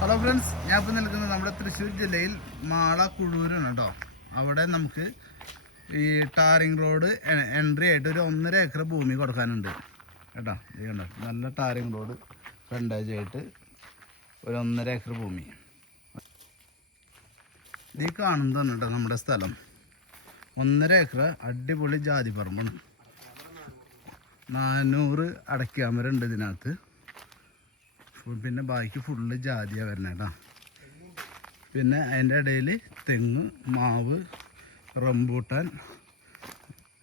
Hello friends, ഞാൻ ഇപ്പോൾ നിൽക്കുന്നത് നമ്മുടെ തൃശ്ശൂർ ജില്ലയിൽ മാള കുഴൂരാണ് കേട്ടോ. അവിടെ നമുക്ക് ഈ ടാറിങ് റോഡ് എൻട്രി ആയിട്ട് ഒരു 1.5 ഏക്കർ ഭൂമി കൊടുക്കാനുണ്ട് കേട്ടോ. ഇത് കണ്ടോ, നല്ല ടാറിങ് റോഡ് ഫ്രണ്ടേജ് ആയിട്ട് ഒരു 1.5 ഏക്കർ ഭൂമി. ഇത് കാണുന്നതാണ് കേട്ടോ നമ്മുടെ സ്ഥലം. 1.5 ഏക്കർ അടിപൊളി ജാതി പറമ്പാണ്. 400 അടയ്ക്കാമരുണ്ട് ഇതിനകത്ത്. പിന്നെ ബാക്കി ഫുള്ള് ജാതിയാണ് വരുന്നത് കേട്ടോ. പിന്നെ അതിൻ്റെ ഇടയിൽ തെങ്ങ്, മാവ്, റംബൂട്ടാൻ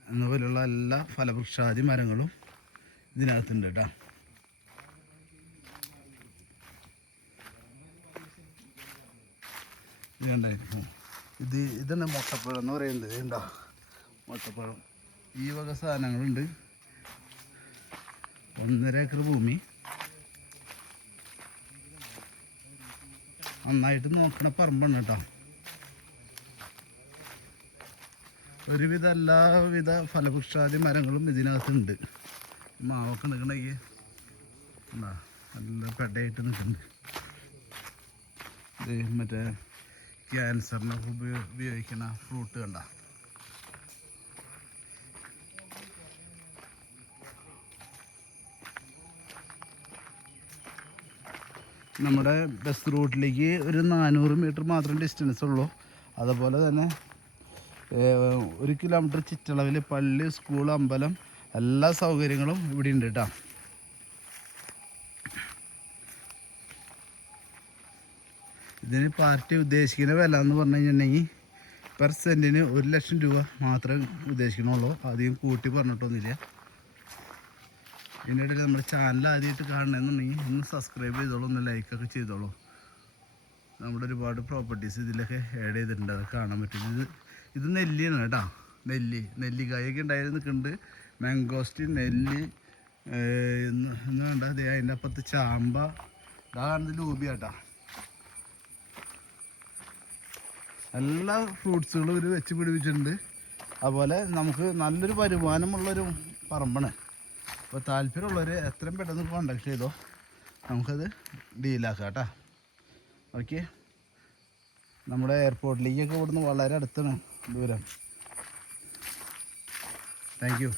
എന്നുപോലുള്ള എല്ലാ ഫലവൃക്ഷാദി മരങ്ങളും ഇതിനകത്തുണ്ട് കേട്ടോ. ഇത് കണ്ടായിരിക്കും. ഇതാണ് മുട്ടപ്പഴം എന്ന് പറയുന്നത്. ഉണ്ടോ മുട്ടപ്പഴം? ഈ വക സാധനങ്ങളുണ്ട്. 1.5 ഏക്കർ ഭൂമി. നന്നായിട്ട് നോക്കണ പറമ്പാണ് കേട്ടോ. ഒരുവിധ എല്ലാവിധ ഫലവൃക്ഷാദി മരങ്ങളും ഇതിനകത്തുണ്ട്. മാവൊക്കെ നിൽക്കണമെങ്കിൽ നല്ല പെടയായിട്ട് നിൽക്കുന്നുണ്ട്. ഇത് മറ്റേ ക്യാൻസറിനൊക്കെ ഉപയോഗിക്കുന്ന ഫ്രൂട്ട് കണ്ട. നമ്മുടെ ബസ് റൂട്ടിലേക്ക് ഒരു 400 മീറ്റർ മാത്രം ഡിസ്റ്റൻസ് ഉള്ളൂ. അതുപോലെ തന്നെ 1 കിലോമീറ്റർ ചുറ്റളവിൽ പള്ളി, സ്കൂൾ, അമ്പലം എല്ലാ സൗകര്യങ്ങളും ഇവിടെ ഉണ്ട് കേട്ടോ. ഇതിന് പാർട്ടി ഉദ്ദേശിക്കുന്ന വില എന്ന് പറഞ്ഞു കഴിഞ്ഞിട്ടുണ്ടെങ്കിൽ പെർ സെൻറ്റിന് 1 ലക്ഷം രൂപ മാത്രമേ ഉദ്ദേശിക്കണുള്ളൂ. അധികം കൂട്ടി പറഞ്ഞിട്ടൊന്നുമില്ല. ഇതിൻ്റെ ഇടയിൽ നമ്മുടെ ചാനൽ ആദ്യമായിട്ട് കാണണമെന്നുണ്ടെങ്കിൽ ഒന്ന് സബ്സ്ക്രൈബ് ചെയ്തോളൂ, ഒന്ന് ലൈക്കൊക്കെ ചെയ്തോളൂ. നമ്മുടെ ഒരുപാട് പ്രോപ്പർട്ടീസ് ഇതിലൊക്കെ ആഡ് ചെയ്തിട്ടുണ്ട്, അത് കാണാൻ പറ്റും. ഇത് നെല്ലിയാണ് കേട്ടോ. നെല്ലിക്കായൊക്കെ ഉണ്ടായി നിൽക്കുന്നുണ്ട്. മാംഗോസ്റ്റി, നെല്ലി എന്ന് വേണ്ട. അതേ അതിൻ്റെ അപ്പുറത്ത് ചാമ്പ, ഇതാണ് ലൂബി കേട്ടോ. എല്ലാ ഫ്രൂട്ട്സുകളും ഇവർ വെച്ച് പിടിപ്പിച്ചിട്ടുണ്ട്. അതുപോലെ നമുക്ക് നല്ലൊരു വരുമാനമുള്ളൊരു പറമ്പാണ്. അപ്പോൾ താല്പര്യമുള്ളവർ എത്രയും പെട്ടെന്ന് കോണ്ടാക്ട് ചെയ്തോ, നമുക്കത് ഡീലാക്കാം കേട്ടോ. ഓക്കെ, നമ്മുടെ എയർപോർട്ടിലേക്കൊക്കെ ഇവിടുന്ന് വളരെ അടുത്താണ് ദൂരം. Thank you.